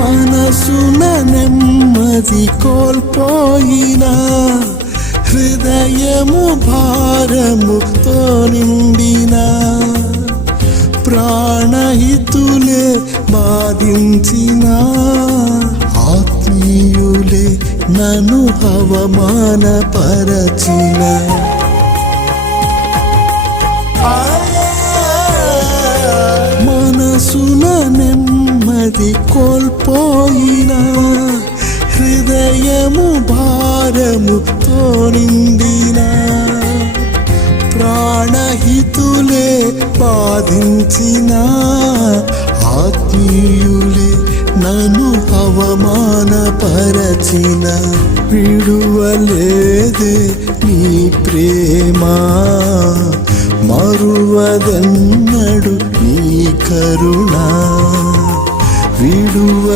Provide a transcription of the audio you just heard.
మనసున నెమ్మది కోల్పోయినా హృదయము భారముతో నిండినా ప్రాణహితులే బాధించిన ఆత్మీయులే నన్ను అవమానపరచిన మనసున నెమ్మది కోల్పోయినా హృదయము భారముతో నిండినా ప్రాణహితులే బాధించిన ఆత్మీయులే నన్ను అవమానపరచిన విడువలేదే నీ ప్రేమ మరువదన్నడు నీ కరుణ విడువ